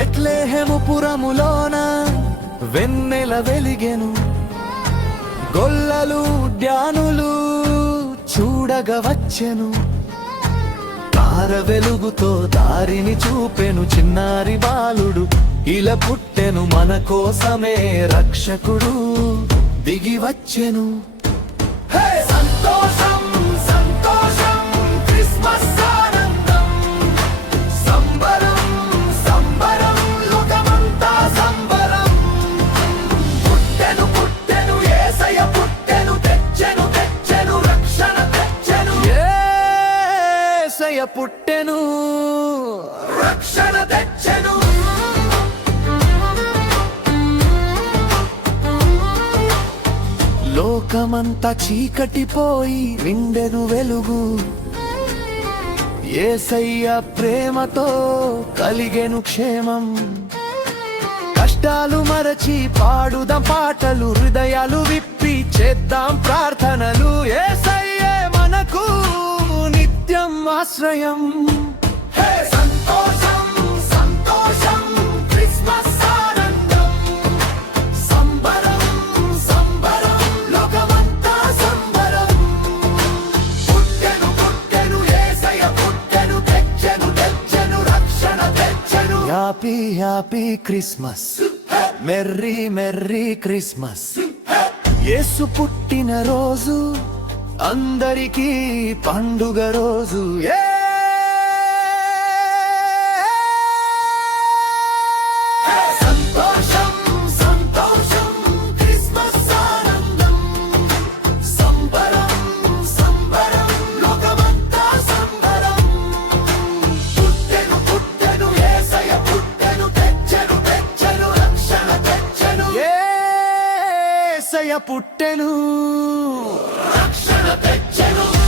బెట్లేహెము పురములోన వెన్నెల వెలిగెను. గొల్లలు డ్యానులు చూడగ వచ్చెను. తార వెలుగుతో దారిని చూపెను చిన్నారి బాలుడు. ఇలా పుట్టెను మన కోసమే రక్షకుడు దిగి వచ్చెను. పుట్టెను. రక్షణ తెచ్చెను. లోకమంతా చీకటిపోయి నిండెను వెలుగు. ఏసయ్య ప్రేమతో కలిగెను క్షేమం. కష్టాలు మరచి పాడుదాం పాటలు హృదయాలు విప్పి చేద్దాం ప్రార్థనలు. ఆశ్రయం. హే సంతోషం సంతోషం క్రిస్మస్ ఆనందం. సంబరం సంబరం లోకమంతా సంబరం. పుట్టెను పుట్టెను యేసయ్య పుట్టెను తెచ్చెను తెచ్చెను రక్షణ తెచ్చెను. Happy happy Christmas. Merry merry Christmas. Yesu పుట్టిన రోజు అందరికీ పండుగ రోజు. ఏ! యేసయ్య పుట్టెను. రక్షణ తెచ్చెను.